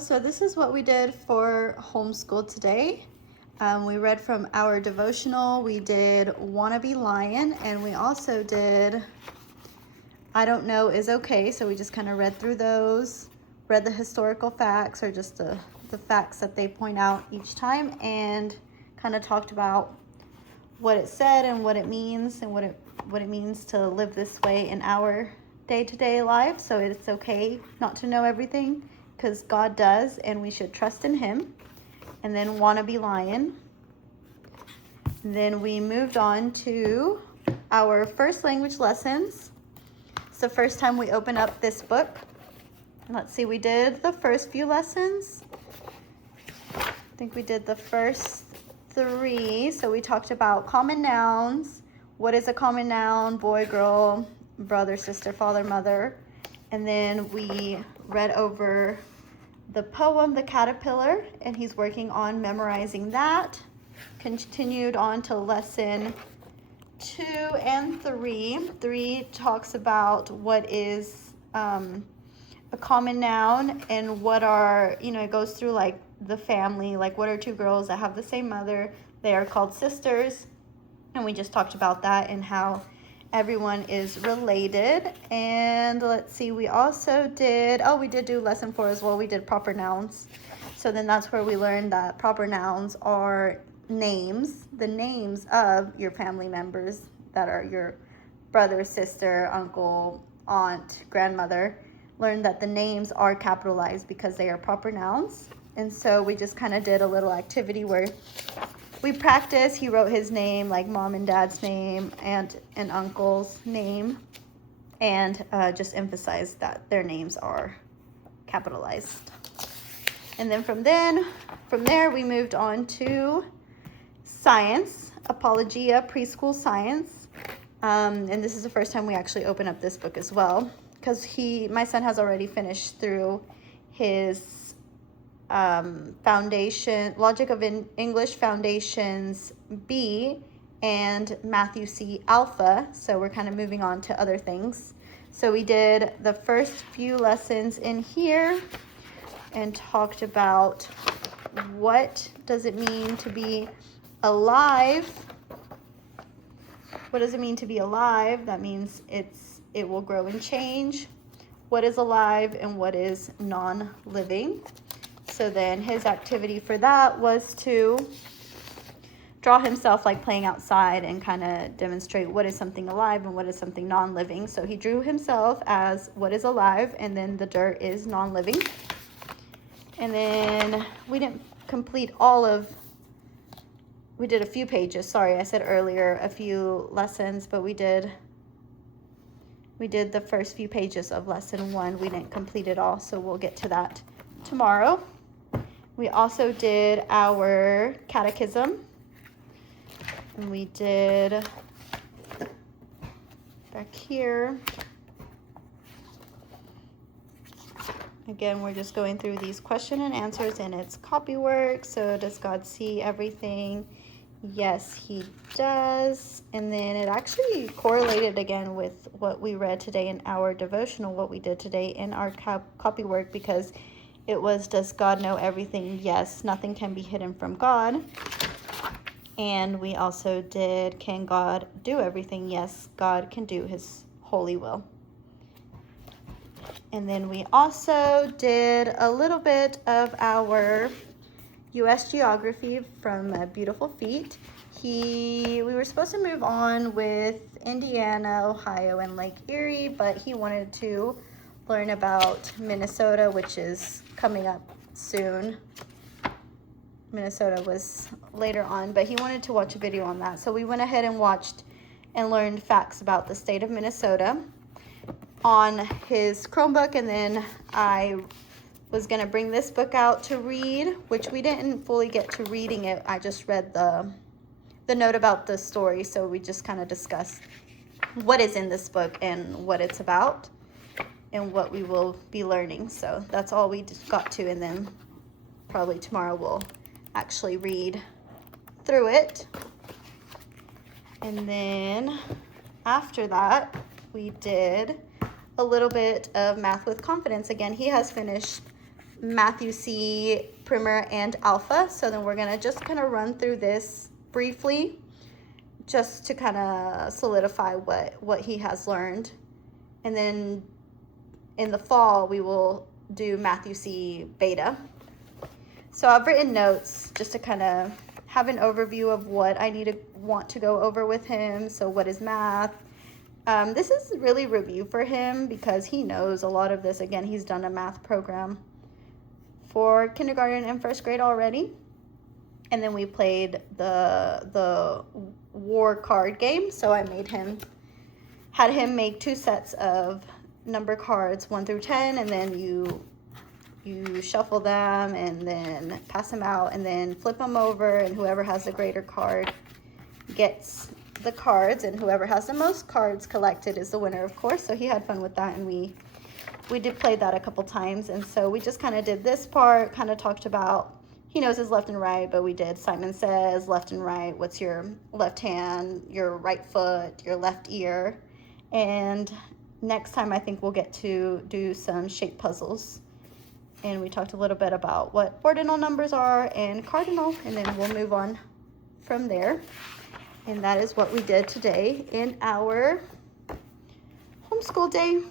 So this is what we did for homeschool today. We read from our devotional. We did Wanna Be Lion, and we also did I Don't Know Is Okay. So we just kind of read through those, read the historical facts, or just the facts that they point out each time, and kind of talked about what it said and what it means, and what it means to live this way in our day-to-day life. So it's okay not to know everything, because God does, and we should trust in him. And then Wanna Be Lion. And then we moved on to our first language lessons. It's the first time we open up this book. Let's see, we did the first few lessons. I think we did the first 3. So we talked about common nouns. What is a common noun? Boy, girl, brother, sister, father, mother. And then we read over the poem, The Caterpillar, and he's working on memorizing that. Continued on to lesson 2 and 3. 3 talks about what is a common noun, and what are, it goes through like the family, like what are 2 girls that have the same mother? They are called sisters. And we just talked about that and how everyone is related. And let's see, we also did, we did do lesson 4 as well. We did proper nouns. So then that's where we learned that proper nouns are names, the names of your family members that are your brother, sister, uncle, aunt, grandmother. Learned that the names are capitalized because they are proper nouns. And so we just kind of did a little activity where we practiced. He wrote his name, like mom and dad's name, aunt and uncle's name, and just emphasized that their names are capitalized. And then from there we moved on to science, Apologia Preschool Science. And this is the first time we actually open up this book as well, because my son has already finished through his foundation, Logic of English Foundations B and Matthew C Alpha. So we're kind of moving on to other things. So we did the first few lessons in here and talked about what does it mean to be alive. What does it mean to be alive? That means it will grow and change. What is alive and what is non-living? So then his activity for that was to draw himself like playing outside and kind of demonstrate what is something alive and what is something non-living. So he drew himself as what is alive, and then the dirt is non-living. And then we didn't complete we did a few pages. Sorry, I said earlier a few lessons, but we did the first few pages of lesson 1. We didn't complete it all, so we'll get to that tomorrow. We also did our catechism, and we did back here. Again, we're just going through these question and answers, and it's copy work. So does God see everything? Yes, he does. And then it actually correlated again with what we read today in our devotional, what we did today in our copy work, because it was, does God know everything? Yes, nothing can be hidden from God. And we also did, can God do everything? Yes, God can do his holy will. And then we also did a little bit of our U.S. geography from Beautiful Feet. We were supposed to move on with Indiana, Ohio, and Lake Erie, but he wanted to learn about Minnesota, which is coming up soon. Minnesota was later on, but he wanted to watch a video on that. So we went ahead and watched and learned facts about the state of Minnesota on his Chromebook, and then I was going to bring this book out to read, which we didn't fully get to reading it. I just read the note about the story, so we just kind of discussed what is in this book and what it's about and what we will be learning. So that's all we just got to, and then probably tomorrow we'll actually read through it. And then after that, we did a little bit of Math with Confidence. Again, he has finished Matthew C, primer, and alpha. So then we're gonna just kind of run through this briefly just to kind of solidify what he has learned. And then in the fall, we will do Matthew C beta. So I've written notes just to kind of have an overview of what I want to go over with him. So what is math? This is really review for him because he knows a lot of this. Again, he's done a math program for kindergarten and first grade already. And then we played the war card game. So I had him make 2 sets of number cards, 1 through 10, and then you shuffle them and then pass them out and then flip them over, and whoever has the greater card gets the cards, and whoever has the most cards collected is the winner, of course. So he had fun with that, and we did play that a couple times. And so we just kind of did this part, kind of talked about, he knows his left and right, but we did Simon Says, left and right, what's your left hand, your right foot, your left ear. And next time I think we'll get to do some shape puzzles. And we talked a little bit about what ordinal numbers are and cardinal, and then we'll move on from there. And that is what we did today in our homeschool day.